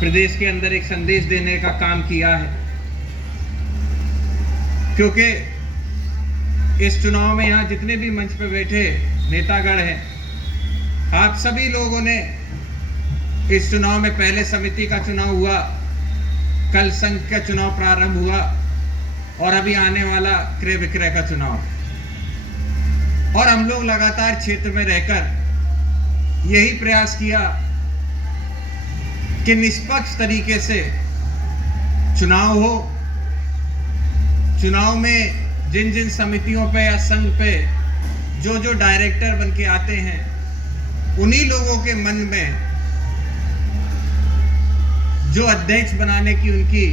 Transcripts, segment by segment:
प्रदेश के अंदर एक संदेश देने का काम किया है, क्योंकि इस चुनाव में यहाँ जितने भी मंच पे बैठे नेतागण हैं, आप सभी लोगों ने इस चुनाव में पहले समिति का चुनाव हुआ, कल संघ का चुनाव प्रारंभ हुआ और अभी आने वाला क्रय विक्रय का चुनाव। और हम लोग लगातार क्षेत्र में रहकर यही प्रयास किया कि निष्पक्ष तरीके से चुनाव हो। चुनाव में जिन जिन समितियों पे या संघ पे जो जो डायरेक्टर बन के आते हैं, उन्हीं लोगों के मन में जो अध्यक्ष बनाने की उनकी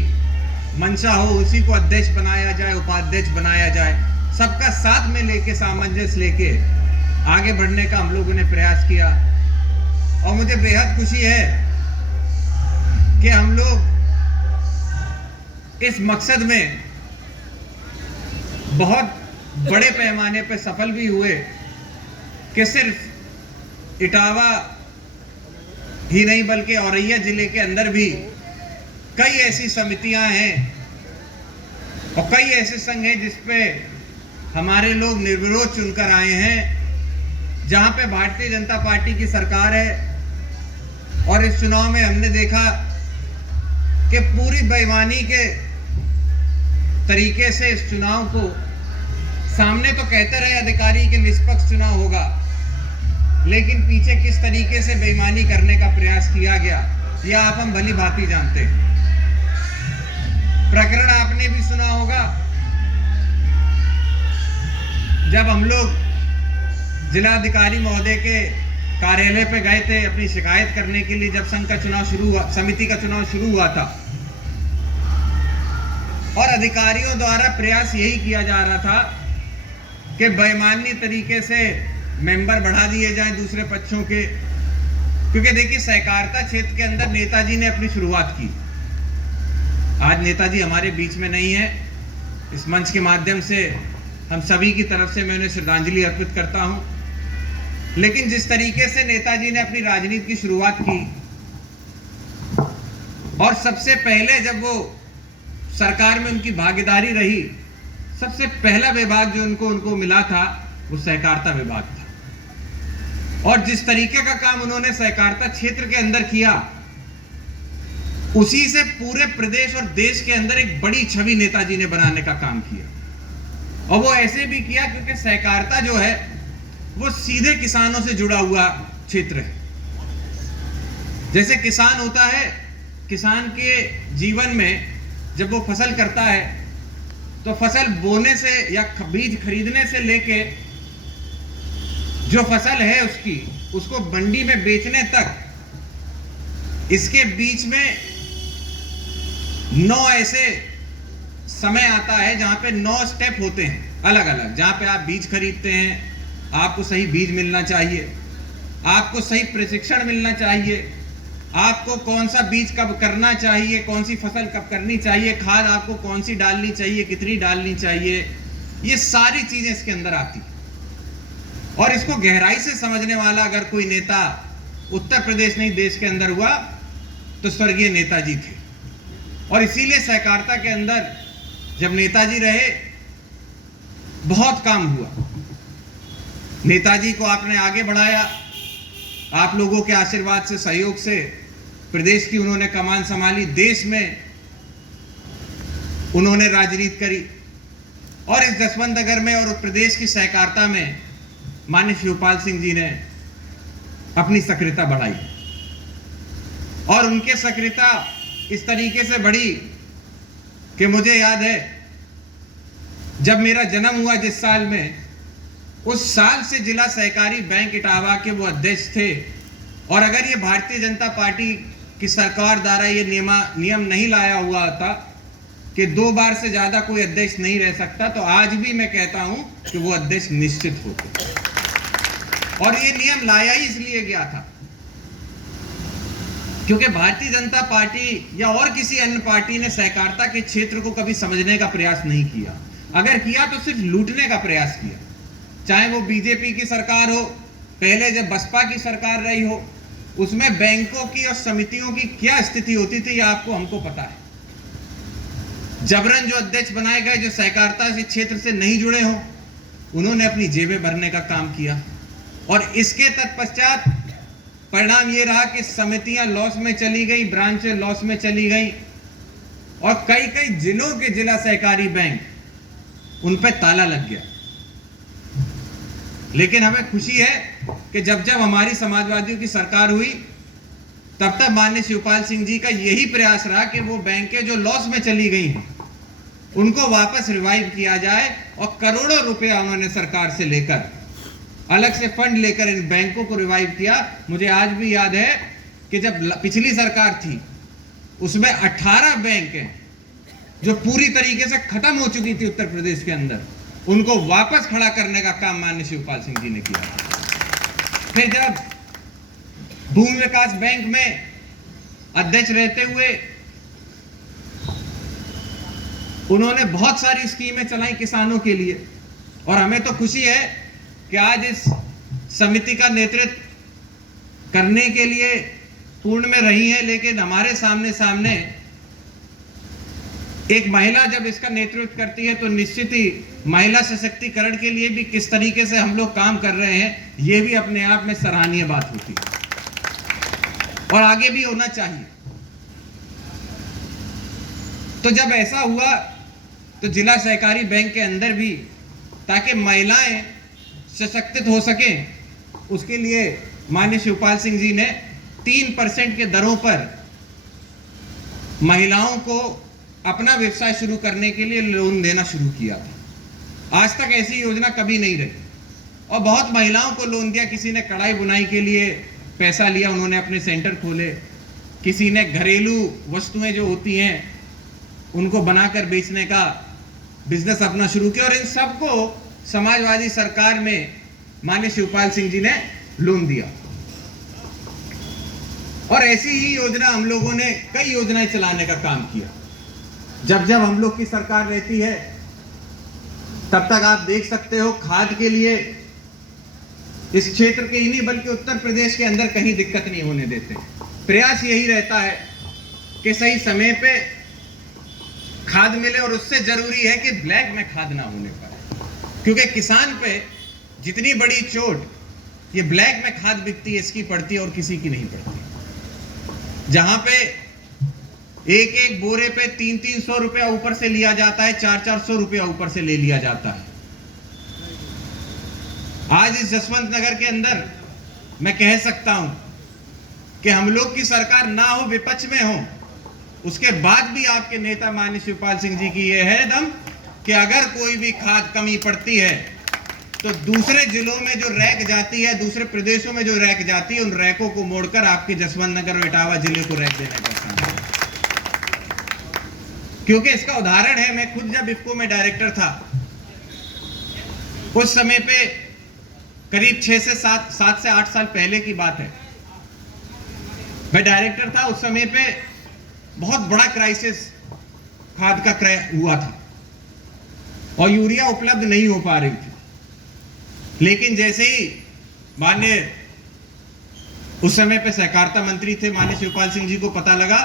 मंशा हो, उसी को अध्यक्ष बनाया जाए, उपाध्यक्ष बनाया जाए। सबका साथ में लेके, सामंजस्य लेके आगे बढ़ने का हम लोगों ने प्रयास किया। और मुझे बेहद खुशी है कि हम लोग इस मकसद में बहुत बड़े पैमाने पर सफल भी हुए कि सिर्फ इटावा ही नहीं बल्कि औरैया जिले के अंदर भी कई ऐसी समितियां हैं और कई ऐसे संघ हैं जिसपे हमारे लोग निर्विरोध चुनकर आए हैं, जहां पे भारतीय जनता पार्टी की सरकार है। और इस चुनाव में हमने देखा कि पूरी बेईमानी के तरीके से इस चुनाव को सामने तो कहते रहे अधिकारी कि निष्पक्ष चुनाव होगा, लेकिन पीछे किस तरीके से बेईमानी करने का प्रयास किया गया यह आप हम भली भांति जानते हैं। प्रकरण आपने भी सुना होगा, जब हम लोग जिलाधिकारी महोदय के कार्यालय पे गए थे अपनी शिकायत करने के लिए, जब संघ का चुनाव शुरू हुआ, समिति का चुनाव शुरू हुआ था, और अधिकारियों द्वारा प्रयास यही किया जा रहा था कि बेईमानी तरीके से मेंबर बढ़ा दिए जाएं दूसरे पक्षों के। क्योंकि देखिए, सहकारिता क्षेत्र के अंदर नेताजी ने अपनी शुरुआत की। आज नेताजी हमारे बीच में नहीं है। इस मंच के माध्यम से हम सभी की तरफ से मैं उन्हें श्रद्धांजलि अर्पित करता हूं। लेकिन जिस तरीके से नेताजी ने अपनी राजनीति की शुरुआत की, और सबसे पहले जब वो सरकार में उनकी भागीदारी रही, सबसे पहला विभाग जो उनको मिला था वो सहकारिता विभाग था। और जिस तरीके का काम उन्होंने सहकारिता क्षेत्र के अंदर किया, उसी से पूरे प्रदेश और देश के अंदर एक बड़ी छवि नेताजी ने बनाने का काम किया। और वो ऐसे भी किया क्योंकि सहकारिता जो है वो सीधे किसानों से जुड़ा हुआ क्षेत्र है। जैसे किसान होता है, किसान के जीवन में जब वो फसल करता है तो फसल बोने से या बीज खरीदने से लेके जो फसल है उसको मंडी में बेचने तक, इसके बीच में 9 ऐसे समय आता है जहां पे 9 स्टेप होते हैं अलग अलग। जहां पे आप बीज खरीदते हैं, आपको सही बीज मिलना चाहिए, आपको सही प्रशिक्षण मिलना चाहिए, आपको कौन सा बीज कब करना चाहिए, कौन सी फसल कब करनी चाहिए, खाद आपको कौन सी डालनी चाहिए, कितनी डालनी चाहिए, ये सारी चीजें इसके अंदर आती। और इसको गहराई से समझने वाला अगर कोई नेता उत्तर प्रदेश नहीं देश के अंदर हुआ तो स्वर्गीय नेताजी थे। और इसीलिए सहकारिता के अंदर जब नेताजी रहे बहुत काम हुआ। नेताजी को आपने आगे बढ़ाया, आप लोगों के आशीर्वाद से, सहयोग से प्रदेश की उन्होंने कमान संभाली, देश में उन्होंने राजनीति करी। और इस जसवंत नगर में और प्रदेश की सहकारिता में माननीय शिवपाल सिंह जी ने अपनी सक्रियता बढ़ाई। और उनके सक्रियता इस तरीके से बढ़ी कि मुझे याद है जब मेरा जन्म हुआ जिस साल में, उस साल से जिला सहकारी बैंक इटावा के वो अध्यक्ष थे। और अगर ये भारतीय जनता पार्टी की सरकार द्वारा ये नियम नहीं लाया हुआ था कि 2 बार से ज्यादा कोई अध्यक्ष नहीं रह सकता, तो आज भी मैं कहता हूं कि वो अध्यक्ष निश्चित होते। और ये नियम लाया ही इसलिए गया था क्योंकि भारतीय जनता पार्टी या और किसी अन्य पार्टी ने सहकारिता के क्षेत्र को कभी समझने का प्रयास नहीं किया। अगर किया तो सिर्फ लूटने का प्रयास किया। चाहे वो बीजेपी की सरकार हो, पहले जब बसपा की सरकार रही हो, उसमें बैंकों की और समितियों की क्या स्थिति होती थी, यह आपको हमको पता है। जबरन जो अध्यक्ष बनाए गए, जो सहकारिता से क्षेत्र से नहीं जुड़े हों, उन्होंने अपनी जेबें भरने का काम किया और इसके तत्पश्चात परिणाम ये रहा कि समितियां लॉस में चली गई, ब्रांचें लॉस में चली गई और कई कई जिलों के जिला सहकारी बैंक उन पर ताला लग गया। लेकिन हमें खुशी है कि जब जब हमारी समाजवादियों की सरकार हुई, तब तक माननीय शिवपाल सिंह जी का यही प्रयास रहा कि वो बैंकें जो लॉस में चली गई हैं उनको वापस रिवाइव किया जाए और करोड़ों रुपया उन्होंने सरकार से लेकर, अलग से फंड लेकर इन बैंकों को रिवाइव किया। मुझे आज भी याद है कि जब पिछली सरकार थी उसमें 18 बैंक हैं जो पूरी तरीके से खत्म हो चुकी थी उत्तर प्रदेश के अंदर, उनको वापस खड़ा करने का काम माननीय शिवपाल सिंह जी ने किया। फिर जब भूमि विकास बैंक में अध्यक्ष रहते हुए उन्होंने बहुत सारी स्कीमें चलाई किसानों के लिए, और हमें तो खुशी है कि आज इस समिति का नेतृत्व करने के लिए पूर्ण में रही है। लेकिन हमारे सामने एक महिला जब इसका नेतृत्व करती है तो निश्चित ही महिला सशक्तिकरण के लिए भी किस तरीके से हम लोग काम कर रहे हैं, ये भी अपने आप में सराहनीय बात होती है और आगे भी होना चाहिए। तो जब ऐसा हुआ तो जिला सहकारी बैंक के अंदर भी, ताकि महिलाएं सशक्तित हो सकें, उसके लिए माननीय शिवपाल सिंह जी ने 3% के दरों पर महिलाओं को अपना व्यवसाय शुरू करने के लिए लोन देना शुरू किया था। आज तक ऐसी योजना कभी नहीं रही और बहुत महिलाओं को लोन दिया। किसी ने कढ़ाई बुनाई के लिए पैसा लिया, उन्होंने अपने सेंटर खोले। किसी ने घरेलू वस्तुएं जो होती हैं उनको बनाकर बेचने का बिजनेस अपना शुरू किया और इन सबको समाजवादी सरकार में माननीय शिवपाल सिंह जी ने लोन दिया। और ऐसी ही योजना हम लोगों ने कई योजनाएं चलाने का काम किया। जब जब हम लोग की सरकार रहती है तब तक आप देख सकते हो खाद के लिए इस क्षेत्र के ही नहीं बल्कि उत्तर प्रदेश के अंदर कहीं दिक्कत नहीं होने देते। प्रयास यही रहता है कि सही समय पे खाद मिले और उससे जरूरी है कि ब्लैक में खाद ना होने पाए, क्योंकि किसान पे जितनी बड़ी चोट ये ब्लैक में खाद बिकती है इसकी पड़ती है और किसी की नहीं पड़ती। जहां पे एक एक बोरे पे 300-300 रुपया ऊपर से लिया जाता है, 400-400 रुपया ऊपर से ले लिया जाता है। आज इस जसवंत नगर के अंदर मैं कह सकता हूं कि हम लोग की सरकार ना हो, विपक्ष में हो, उसके बाद भी आपके नेता माननीय शिवपाल सिंह जी की यह है दम कि अगर कोई भी खाद कमी पड़ती है तो दूसरे जिलों में जो रैक जाती है, दूसरे प्रदेशों में जो रैक जाती है, उन रैकों को मोड़कर आपके जसवंत नगर और इटावा जिले को रैक देने का काम है। क्योंकि इसका उदाहरण है, मैं खुद जब इफ्को में डायरेक्टर था उस समय पे करीब 7 से 8 साल पहले की बात है, मैं डायरेक्टर था। उस समय पे बहुत बड़ा क्राइसिस खाद का हुआ था और यूरिया उपलब्ध नहीं हो पा रही थी। लेकिन जैसे ही माननीय उस समय पे सहकारिता मंत्री थे माननीय शिवपाल सिंह जी को पता लगा,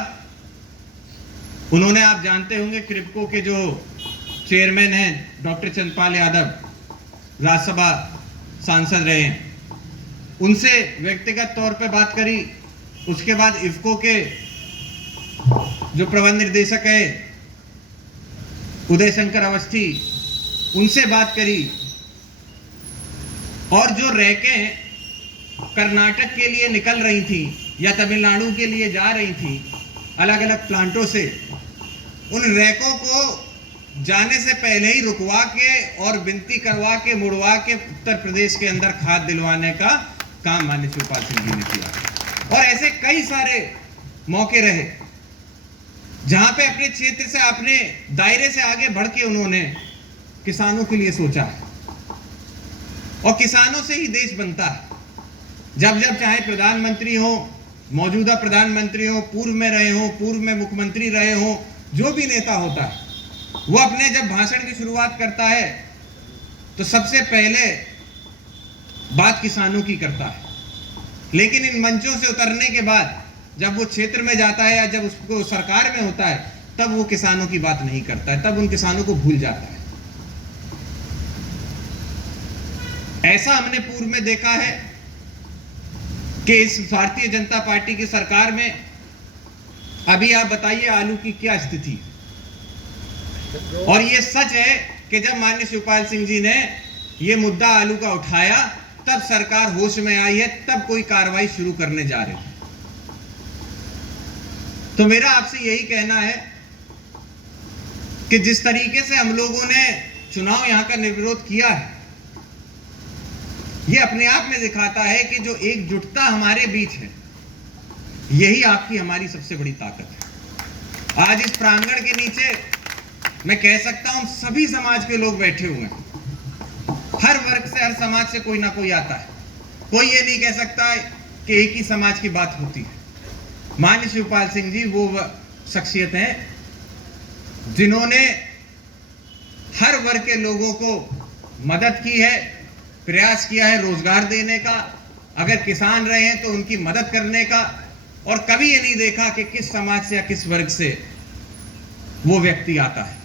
उन्होंने, आप जानते होंगे क्रिप्को के जो चेयरमैन हैं डॉक्टर चंद्रपाल यादव, राज्यसभा सांसद रहे हैं, उनसे व्यक्तिगत तौर पे बात करी। उसके बाद इफ्को के जो प्रबंध निर्देशक है उदय शंकर अवस्थी, उनसे बात करी और जो रैकें कर्नाटक के लिए निकल रही थी या तमिलनाडु के लिए जा रही थी अलग अलग प्लांटों से, उन रैकों को जाने से पहले ही रुकवा के और विनती करवा के मुड़वा के उत्तर प्रदेश के अंदर खाद दिलवाने का काम माननीय शिवपाल सिंह जी ने किया। और ऐसे कई सारे मौके रहे जहां पे अपने क्षेत्र से, अपने दायरे से आगे बढ़ के उन्होंने किसानों के लिए सोचा है और किसानों से ही देश बनता है। जब जब चाहे प्रधानमंत्री हो, मौजूदा प्रधानमंत्री हो, पूर्व में रहे हो, पूर्व में मुख्यमंत्री रहे हो, जो भी नेता होता है वो अपने जब भाषण की शुरुआत करता है तो सबसे पहले बात किसानों की करता है लेकिन इन मंचों से उतरने के बाद जब वो क्षेत्र में जाता है या जब उसको सरकार में होता है, तब वो किसानों की बात नहीं करता है, तब उन किसानों को भूल जाता है। ऐसा हमने पूर्व में देखा है कि इस भारतीय जनता पार्टी की सरकार में, अभी आप बताइए आलू की क्या स्थिति। और ये सच है कि जब माननीय शिवपाल सिंह जी ने ये मुद्दा आलू का उठाया, तब सरकार होश में आई है, तब कोई कार्रवाई शुरू करने जा रही है। तो मेरा आपसे यही कहना है कि जिस तरीके से हम लोगों ने चुनाव यहां का निर्विरोध किया है, यह अपने आप में दिखाता है कि जो एकजुटता हमारे बीच है, यही आपकी हमारी सबसे बड़ी ताकत है। आज इस प्रांगण के नीचे मैं कह सकता हूं सभी समाज के लोग बैठे हुए हैं, हर वर्ग से, हर समाज से कोई ना कोई आता है। कोई ये नहीं कह सकता कि एक ही समाज की बात होती है। माननीय शिवपाल सिंह जी वो शख्सियत हैं जिन्होंने हर वर्ग के लोगों को मदद की है, प्रयास किया है रोजगार देने का, अगर किसान रहे हैं तो उनकी मदद करने का, और कभी ये नहीं देखा कि किस समाज से या किस वर्ग से वो व्यक्ति आता है।